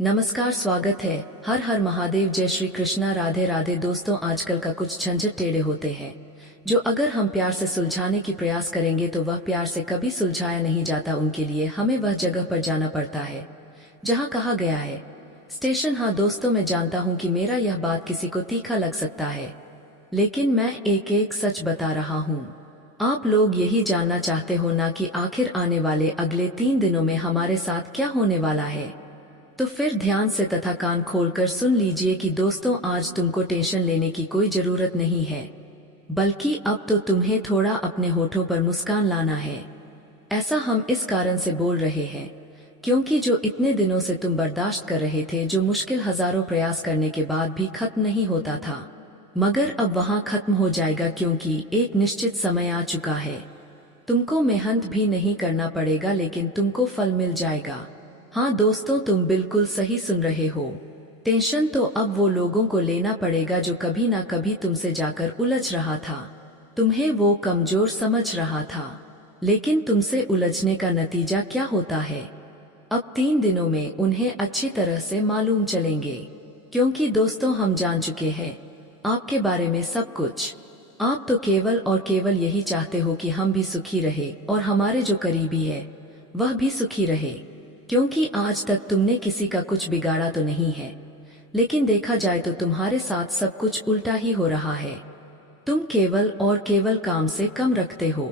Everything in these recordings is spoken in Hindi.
नमस्कार, स्वागत है। हर हर महादेव, जय श्री कृष्णा, राधे राधे। दोस्तों, आजकल का कुछ झंझट टेढ़े होते हैं जो अगर हम प्यार से सुलझाने की प्रयास करेंगे तो वह प्यार से कभी सुलझाया नहीं जाता। उनके लिए हमें वह जगह पर जाना पड़ता है जहां कहा गया है स्टेशन। हाँ दोस्तों, मैं जानता हूं कि मेरा यह बात किसी को तीखा लग सकता है, लेकिन मैं एक एक सच बता रहा हूं। आप लोग यही जानना चाहते हो ना कि आखिर आने वाले अगले 3 दिनों में हमारे साथ क्या होने वाला है। तो फिर ध्यान से तथा कान खोलकर सुन लीजिए कि दोस्तों, आज तुमको टेंशन लेने की कोई जरूरत नहीं है, बल्कि अब तो तुम्हें थोड़ा अपने होठों पर मुस्कान लाना है। ऐसा हम इस कारण से बोल रहे हैं क्योंकि जो इतने दिनों से तुम बर्दाश्त कर रहे थे, जो मुश्किल हजारों प्रयास करने के बाद भी खत्म नहीं होता था, मगर अब वहां खत्म हो जाएगा, क्योंकि एक निश्चित समय आ चुका है। तुमको मेहनत भी नहीं करना पड़ेगा, लेकिन तुमको फल मिल जाएगा। हाँ दोस्तों, तुम बिल्कुल सही सुन रहे हो। टेंशन तो अब वो लोगों को लेना पड़ेगा जो कभी ना कभी तुमसे जाकर उलझ रहा था। तुम्हें वो कमजोर समझ रहा था, लेकिन तुमसे उलझने का नतीजा क्या होता है, अब 3 दिनों में उन्हें अच्छी तरह से मालूम चलेंगे। क्योंकि दोस्तों, हम जान चुके हैं आपके बारे में सब कुछ। आप तो केवल और केवल यही चाहते हो कि हम भी सुखी रहे और हमारे जो करीबी है वह भी सुखी रहे। क्योंकि आज तक तुमने किसी का कुछ बिगाड़ा तो नहीं है, लेकिन देखा जाए तो तुम्हारे साथ सब कुछ उल्टा ही हो रहा है। तुम केवल और केवल काम से कम रखते हो।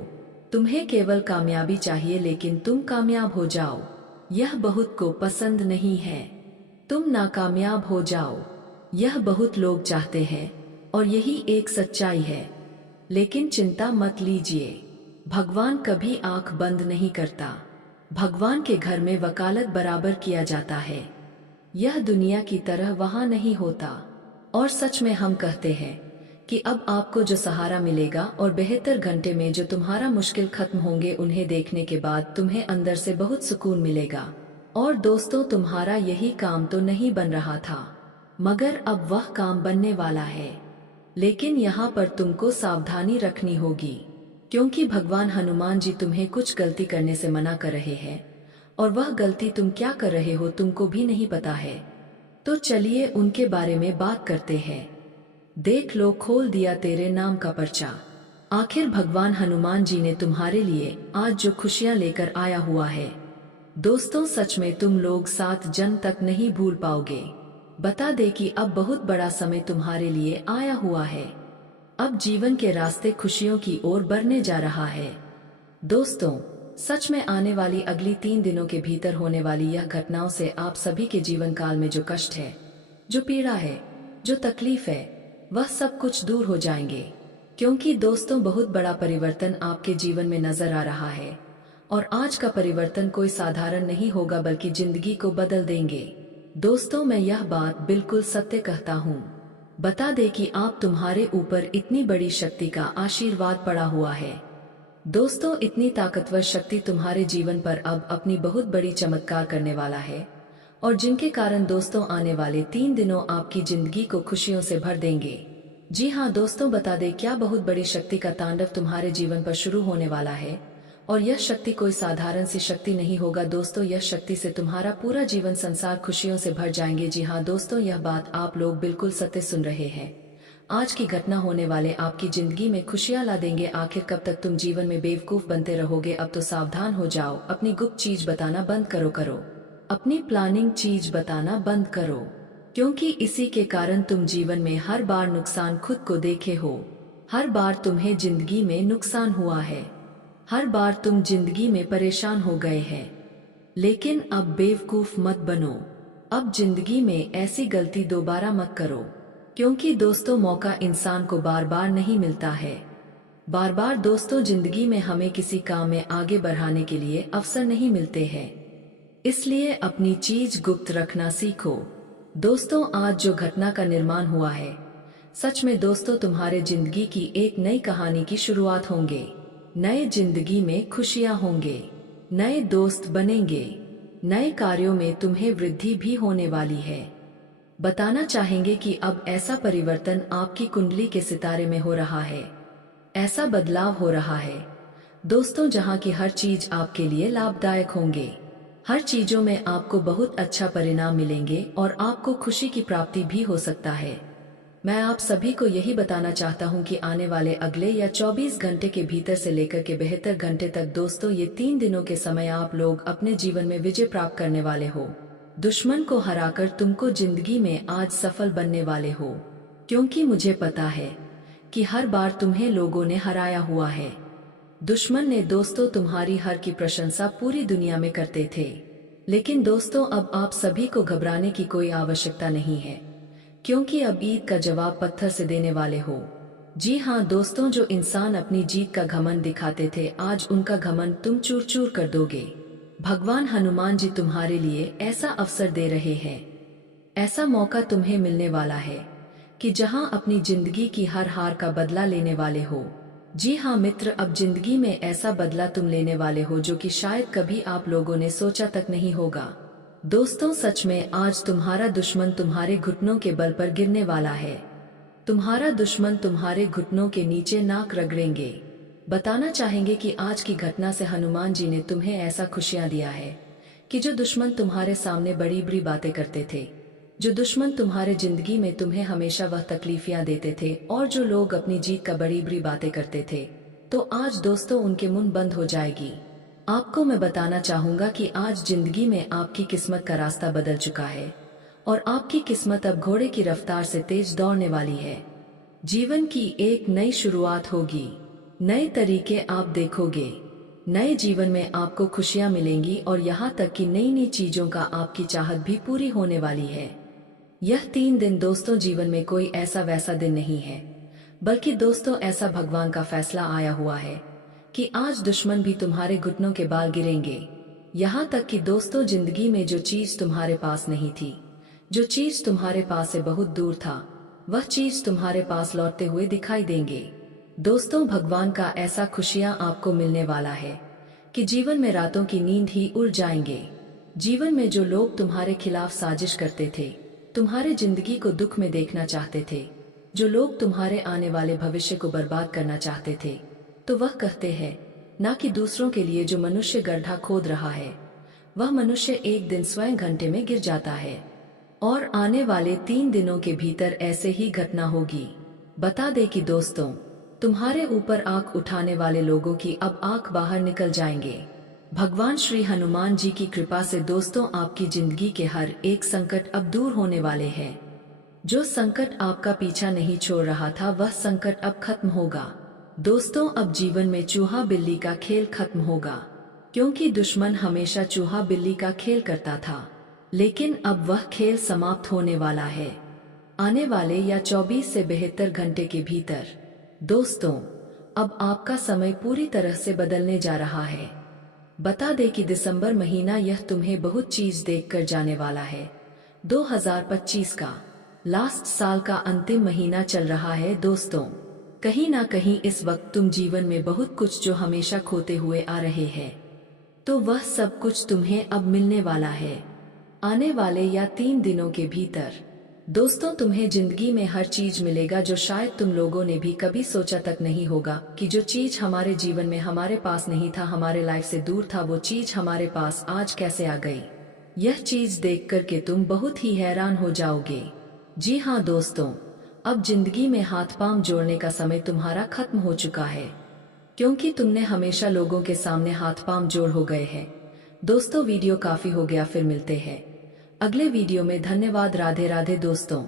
तुम्हें केवल कामयाबी चाहिए, लेकिन तुम कामयाब हो जाओ यह बहुत को पसंद नहीं है। तुम नाकामयाब हो जाओ यह बहुत लोग चाहते हैं, और यही एक सच्चाई है। लेकिन चिंता मत लीजिए, भगवान कभी आंख बंद नहीं करता। भगवान के घर में वकालत बराबर किया जाता है। यह दुनिया की तरह वहां नहीं होता। और सच में हम कहते हैं कि अब आपको जो सहारा मिलेगा और बेहतर घंटे में जो तुम्हारा मुश्किल खत्म होंगे, उन्हें देखने के बाद तुम्हें अंदर से बहुत सुकून मिलेगा। और दोस्तों, तुम्हारा यही काम तो नहीं बन रहा था, मगर अब वह काम बनने वाला है। लेकिन यहाँ पर तुमको सावधानी रखनी होगी, क्योंकि भगवान हनुमान जी तुम्हें कुछ गलती करने से मना कर रहे हैं, और वह गलती तुम क्या कर रहे हो तुमको भी नहीं पता है। तो चलिए उनके बारे में बात करते हैं। देख लो, खोल दिया तेरे नाम का पर्चा। आखिर भगवान हनुमान जी ने तुम्हारे लिए आज जो खुशियां लेकर आया हुआ है, दोस्तों सच में तुम लोग 7 जन्म तक नहीं भूल पाओगे। बता दे कि अब बहुत बड़ा समय तुम्हारे लिए आया हुआ है। अब जीवन के रास्ते खुशियों की ओर बढ़ने जा रहा है। दोस्तों, सच में आने वाली अगली 3 दिनों के भीतर होने वाली यह घटनाओं से आप सभी के जीवन काल में जो कष्ट है, जो पीड़ा है, जो तकलीफ है, वह सब कुछ दूर हो जाएंगे। क्योंकि दोस्तों, बहुत बड़ा परिवर्तन आपके जीवन में नजर आ रहा है, और आज का परिवर्तन कोई साधारण नहीं होगा, बल्कि जिंदगी को बदल देंगे। दोस्तों, मैं यह बात बिल्कुल सत्य कहता हूँ। बता दे कि आप तुम्हारे ऊपर इतनी बड़ी शक्ति का आशीर्वाद पड़ा हुआ है। दोस्तों, इतनी ताकतवर शक्ति तुम्हारे जीवन पर अब अपनी बहुत बड़ी चमत्कार करने वाला है, और जिनके कारण दोस्तों आने वाले 3 दिनों आपकी जिंदगी को खुशियों से भर देंगे। जी हाँ दोस्तों, बता दे क्या बहुत बड़ी शक्ति का तांडव तुम्हारे जीवन पर शुरू होने वाला है, और यह शक्ति कोई साधारण सी शक्ति नहीं होगा। दोस्तों, यह शक्ति से तुम्हारा पूरा जीवन संसार खुशियों से भर जाएंगे। जी हाँ दोस्तों, यह बात आप लोग बिल्कुल सत्य सुन रहे हैं। आज की घटना होने वाले आपकी जिंदगी में खुशियां ला देंगे। आखिर कब तक तुम जीवन में बेवकूफ बनते रहोगे। अब तो सावधान हो जाओ, अपनी गुप्त चीज बताना बंद करो, अपनी प्लानिंग चीज बताना बंद करो, क्योंकि इसी के कारण तुम जीवन में हर बार नुकसान खुद को देखे हो। हर बार तुम्हें जिंदगी में नुकसान हुआ है, हर बार तुम जिंदगी में परेशान हो गए हैं। लेकिन अब बेवकूफ मत बनो। अब जिंदगी में ऐसी गलती दोबारा मत करो, क्योंकि दोस्तों, मौका इंसान को बार बार नहीं मिलता है। बार बार दोस्तों, जिंदगी में हमें किसी काम में आगे बढ़ाने के लिए अवसर नहीं मिलते हैं। इसलिए अपनी चीज गुप्त रखना सीखो। दोस्तों, आज जो घटना का निर्माण हुआ है, सच में दोस्तों तुम्हारे जिंदगी की एक नई कहानी की शुरुआत होंगे। नए जिंदगी में खुशियां होंगे, नए दोस्त बनेंगे, नए कार्यों में तुम्हें वृद्धि भी होने वाली है। बताना चाहेंगे कि अब ऐसा परिवर्तन आपकी कुंडली के सितारे में हो रहा है, ऐसा बदलाव हो रहा है दोस्तों, जहां की हर चीज आपके लिए लाभदायक होंगे। हर चीजों में आपको बहुत अच्छा परिणाम मिलेंगे और आपको खुशी की प्राप्ति भी हो सकता है। मैं आप सभी को यही बताना चाहता हूं कि आने वाले अगले या 24 घंटे के भीतर से लेकर के 72 घंटे तक दोस्तों, ये 3 दिनों के समय आप लोग अपने जीवन में विजय प्राप्त करने वाले हो। दुश्मन को हराकर तुमको जिंदगी में आज सफल बनने वाले हो, क्योंकि मुझे पता है कि हर बार तुम्हें लोगों ने हराया हुआ है। दुश्मन ने दोस्तों तुम्हारी हर की प्रशंसा पूरी दुनिया में करते थे, लेकिन दोस्तों अब आप सभी को घबराने की कोई आवश्यकता नहीं है, क्योंकि अब ईद का जवाब पत्थर से देने वाले हो। जी हाँ दोस्तों, जो इंसान अपनी जीत का घमंड दिखाते थे, आज उनका घमंड तुम चूर चूर कर दोगे। भगवान हनुमान जी तुम्हारे लिए ऐसा अवसर दे रहे हैं, ऐसा मौका तुम्हें मिलने वाला है कि जहां अपनी जिंदगी की हर हार का बदला लेने वाले हो। जी हाँ मित्र, अब जिंदगी में ऐसा बदला तुम लेने वाले हो जो कि शायद कभी आप लोगों ने सोचा तक नहीं होगा। दोस्तों सच में आज तुम्हारा दुश्मन तुम्हारे घुटनों के बल पर गिरने वाला है। तुम्हारा दुश्मन तुम्हारे घुटनों के नीचे नाक रगड़ेंगे। बताना चाहेंगे कि आज की घटना से हनुमान जी ने तुम्हें ऐसा खुशियां दिया है कि जो दुश्मन तुम्हारे सामने बड़ी बड़ी बातें करते थे, जो दुश्मन तुम्हारे जिंदगी में तुम्हें हमेशा वह तकलीफियां देते थे, और जो लोग अपनी जीत का बड़ी बड़ी बातें करते थे, तो आज दोस्तों उनके मुंह बंद हो जाएगी। आपको मैं बताना चाहूंगा कि आज जिंदगी में आपकी किस्मत का रास्ता बदल चुका है और आपकी किस्मत अब घोड़े की रफ्तार से तेज दौड़ने वाली है। जीवन की एक नई शुरुआत होगी, नए तरीके आप देखोगे, नए जीवन में आपको खुशियां मिलेंगी और यहाँ तक कि नई नई चीजों का आपकी चाहत भी पूरी होने वाली है। यह 3 दिन दोस्तों जीवन में कोई ऐसा वैसा दिन नहीं है, बल्कि दोस्तों ऐसा भगवान का फैसला आया हुआ है कि आज दुश्मन भी तुम्हारे घुटनों के बाल गिरेंगे। यहाँ तक कि दोस्तों जिंदगी में जो चीज तुम्हारे पास नहीं थी, जो चीज तुम्हारे पास से बहुत दूर था, वह चीज तुम्हारे पास लौटते हुए दिखाई देंगे। दोस्तों भगवान का ऐसा खुशियां आपको मिलने वाला है कि जीवन में रातों की नींद ही उड़ जाएंगे। जीवन में जो लोग तुम्हारे खिलाफ साजिश करते थे, तुम्हारे जिंदगी को दुख में देखना चाहते थे, जो लोग तुम्हारे आने वाले भविष्य को बर्बाद करना चाहते थे, तो वह कहते हैं ना कि दूसरों के लिए जो मनुष्य गड्ढा खोद रहा है, वह मनुष्य एक दिन स्वयं घंटे में गिर जाता है। और आने वाले 3 दिनों के भीतर ऐसे ही घटना होगी। बता दे कि दोस्तों तुम्हारे ऊपर आंख उठाने वाले लोगों की अब आंख बाहर निकल जाएंगे। भगवान श्री हनुमान जी की कृपा से दोस्तों आपकी जिंदगी के हर एक संकट अब दूर होने वाले हैं। जो संकट आपका पीछा नहीं छोड़ रहा था, वह संकट अब खत्म होगा। दोस्तों अब जीवन में चूहा बिल्ली का खेल खत्म होगा, क्योंकि दुश्मन हमेशा चूहा बिल्ली का खेल करता था, लेकिन अब वह खेल समाप्त होने वाला है आने वाले या 24 से 72 घंटे के भीतर। दोस्तों अब आपका समय पूरी तरह से बदलने जा रहा है। बता दे कि दिसंबर महीना यह तुम्हें बहुत चीज देख कर जाने वाला है। 2025 का लास्ट साल का अंतिम महीना चल रहा है। दोस्तों कहीं ना कहीं इस वक्त तुम जीवन में बहुत कुछ जो हमेशा खोते हुए आ रहे हैं, तो वह सब कुछ तुम्हें अब मिलने वाला है आने वाले या 3 दिनों के भीतर। दोस्तों तुम्हें जिंदगी में हर चीज मिलेगा जो शायद तुम लोगों ने भी कभी सोचा तक नहीं होगा कि जो चीज हमारे जीवन में हमारे पास नहीं था, हमारे लाइफ से दूर था, वो चीज हमारे पास आज कैसे आ गई। यह चीज देख कर के तुम बहुत ही हैरान हो जाओगे। जी हाँ दोस्तों, अब जिंदगी में हाथ पांव जोड़ने का समय तुम्हारा खत्म हो चुका है, क्योंकि तुमने हमेशा लोगों के सामने हाथ पांव जोड़ हो गए हैं। दोस्तों वीडियो काफी हो गया, फिर मिलते हैं अगले वीडियो में। धन्यवाद। राधे राधे दोस्तों।